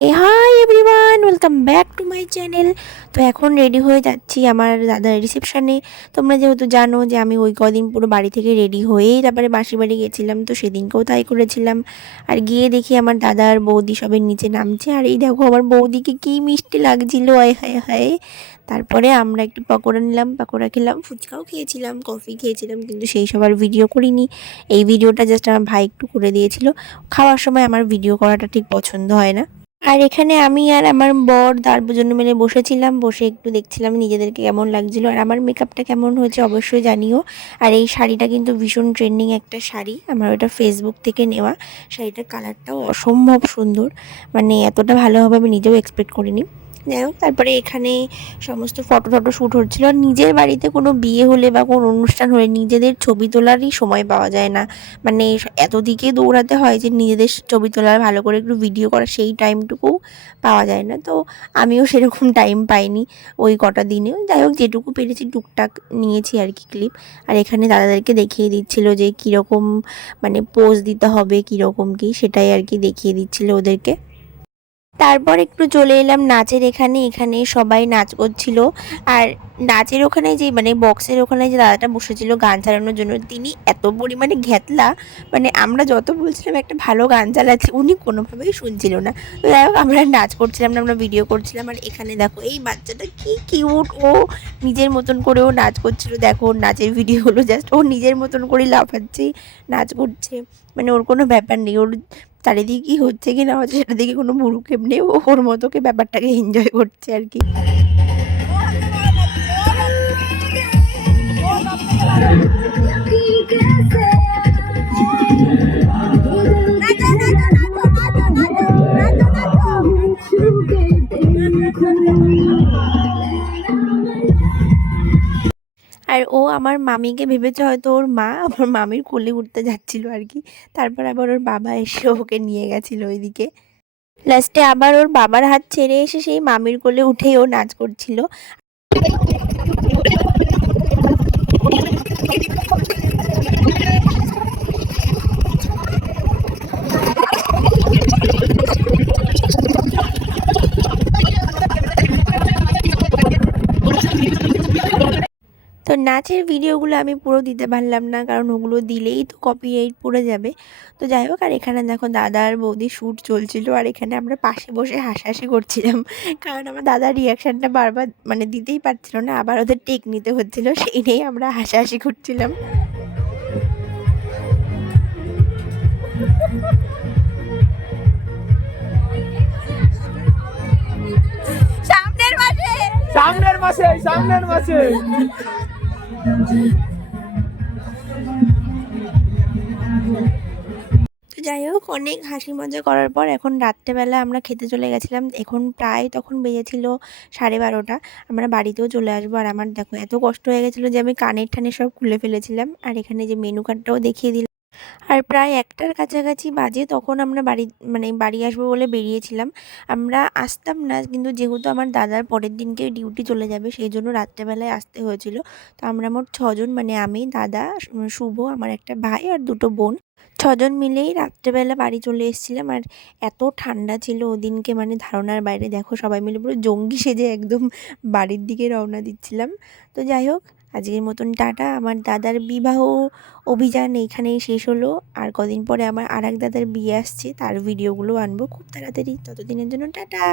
Hi everyone, welcome back to my channel. তো এখন ready হয়ে যাচ্ছি আমার দাদার রিসেপশানে। তোমরা যেহেতু জানো যে আমি ওই কদিন পুরো বাড়ি থেকে রেডি হয়েই তারপরে মাসির বাড়ি গেছিলাম, তো সেদিনকেও তাই করেছিলাম। আর গিয়ে দেখি আমার দাদার বৌদি সবের নিচে নামছে, আর এই দেখো আমার বৌদিকে কি মিষ্টি লাগছিল, আয় হায় হায়। তারপরে আমরা একটু পকোড়া নিলাম, পকোড়া খেলাম, ফুচকাও খেয়েছিলাম, কফি খেয়েছিলাম, কিন্তু সেই সব আর ভিডিও করিনি। এই ভিডিওটা জাস্ট আমার ভাই একটু করে দিয়েছিল। খাওয়ার সময় আমার ভিডিও করাটা ঠিক পছন্দ হয় না। আর এখানে আমি আর আমার বর তার দুজনে মিলে বসেছিলাম, বসে একটু দেখছিলাম নিজেদেরকে কেমন লাগছিল, আর আমার মেকআপটা কেমন হয়েছে অবশ্যই জানিও। আর এই শাড়িটা কিন্তু ভীষণ ট্রেন্ডিং একটা শাড়ি, আমার ওটা ফেসবুক থেকে নেওয়া। শাড়িটার কালারটাও অসম্ভব সুন্দর, মানে এতটা ভালো হবে আমি নিজেও এক্সপেক্ট করিনি। যাই হোক, তারপরে এখানে সমস্ত ফটো শ্যুট হচ্ছিল। আর নিজের বাড়িতে কোনো বিয়ে হলে বা কোনো অনুষ্ঠান হলে নিজেদের ছবি তোলারই সময় পাওয়া যায় না, মানে এত দিকে দৌড়াতে হয় যে নিজেদের ছবি তোলার ভালো করে একটু ভিডিও করা সেই টাইমটুকু পাওয়া যায় না। তো আমিও সেরকম টাইম পাইনি ওই কটা দিনেও। যাই হোক, যেটুকু পেরেছি টুকটাক নিয়েছি আর কি ক্লিপ। আর এখানে দাদাদেরকে দেখিয়ে দিচ্ছিল যে কীরকম মানে পোজ দিতে হবে, কীরকম কী সেটাই আর কি দেখিয়ে দিচ্ছিল ওদেরকে। তারপর একটু চলে এলাম নাচের এখানে। এখানে সবাই নাচ করছিল। আর নাচের ওখানে যে মানে বক্সের ওখানে যে দাদাটা বসেছিল গান চালানোর জন্য, তিনি এত পরিমাণে ঘ্যাতলা, মানে আমরা যত বলছিলাম একটা ভালো গান চালাচ্ছি, উনি কোনোভাবেই শুনছিল না। তো যাই হোক, আমরা নাচ করছিলাম না, আমরা ভিডিও করছিলাম। আর এখানে দেখো এই বাচ্চাটা কি কিউট, ও নিজের মতন করে ও নাচ করছিল। দেখো ওর নাচের ভিডিও হলো, জাস্ট ও নিজের মতন করে লাফাচ্ছে, নাচ করছে, মানে ওর কোনো ব্যাপার নেই। ওর চারিদিকে কী হচ্ছে কি না হচ্ছে সেটা দেখে কোনো ভ্রুক্ষেপ নেই, ও ওর মতোকে ব্যাপারটাকে এনজয় করছে আর কি। আর ও আমার মামিকে ভেবেছে হয়তো ওর মা, আমার মামির কোলে উঠতে যাচ্ছিল আর কি। তারপর আবার ওর বাবা এসে ওকে নিয়ে গেছিলো ওইদিকে। লাস্টে আবার ওর বাবার হাত ছেড়ে এসে সেই মামির কোলে উঠেই ও নাচ করছিল। তো নাচের ভিডিওগুলো আমি পুরো দিতে পারলাম না, কারণ ওগুলো দিলেই তো কপিরাইট পড়ে যাবে। তো যাই হোক, আর এখানে দেখো দাদা আর বৌদি শ্যুট চলছিল, আর এখানে আমরা পাশে বসে হাসাহাসি করছিলাম, কারণ আমার দাদার রিয়াকশানটা বারবার মানে দিতেই পারছিল না, আবার ওদের টেক নিতে হচ্ছিল, সেই নিয়েই আমরা হাসাহাসি করছিলাম। সামনের মাসে তো যাই হোক, অনেক হাসি মজা করার পর এখন রাত্রেবেলা আমরা খেতে চলে গেছিলাম। এখন প্রায় তখন বেজেছিল 12:30। আমরা বাড়িতেও চলে আসবো। আর আমার দেখো এত কষ্ট হয়ে গেছিলো যে আমি কানের টানে সব খুলে ফেলেছিলাম। আর এখানে যে মেনু কার্ডটাও দেখিয়ে দিলাম। আর প্রায় 1টার কাছাকাছি বাজে, তখন আমরা বাড়ি আসবো বলে বেরিয়েছিলাম। আমরা আসতাম না, কিন্তু যেহেতু আমার দাদার পরের দিনকে ডিউটি চলে যাবে সেই জন্য রাত্রেবেলায় আসতে হয়েছিল। তো আমরা মোট 6জন, মানে আমি, দাদা, শুভ, আমার একটা ভাই আর 2টো বোন, 6জন মিলেই রাত্রেবেলা বাড়ি চলে এসেছিলাম। আর এত ঠান্ডা ছিল ওদিনকে, মানে ধারণার বাইরে। দেখো সবাই মিলে পুরো জঙ্গি সেজে একদম বাড়ির দিকে রওনা দিচ্ছিলাম। তো যাই হোক, আজকের মতন টাটা। আমার দাদার বিবাহ অভিযান এইখানেই শেষ হলো। আর কদিন পরে আমার আরেক দাদার বিয়ে আসছে, তার ভিডিওগুলো আনবো খুব তাড়াতাড়ি। ততদিনের জন্য টাটা।